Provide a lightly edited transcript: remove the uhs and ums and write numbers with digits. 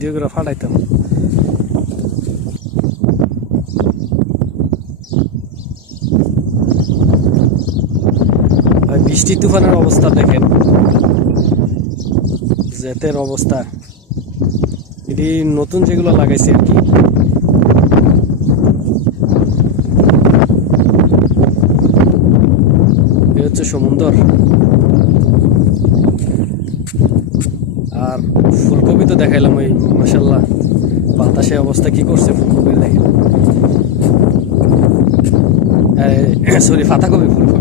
Video করে ফাটাইতাম। বৃষ্টি তুফানের অবস্থা দেখেন, জেতের অবস্থা। এটি নতুন যেগুলো লাগাইছে আর কি। এ হচ্ছে সমুদ্র। আর ফুলকপি তো দেখাইলাম, ওই মাশাআল্লাহ বাতাসে অবস্থা কি করছে ফুলকপির দেখেন, সরি পাতাকপি, ফুলকপি।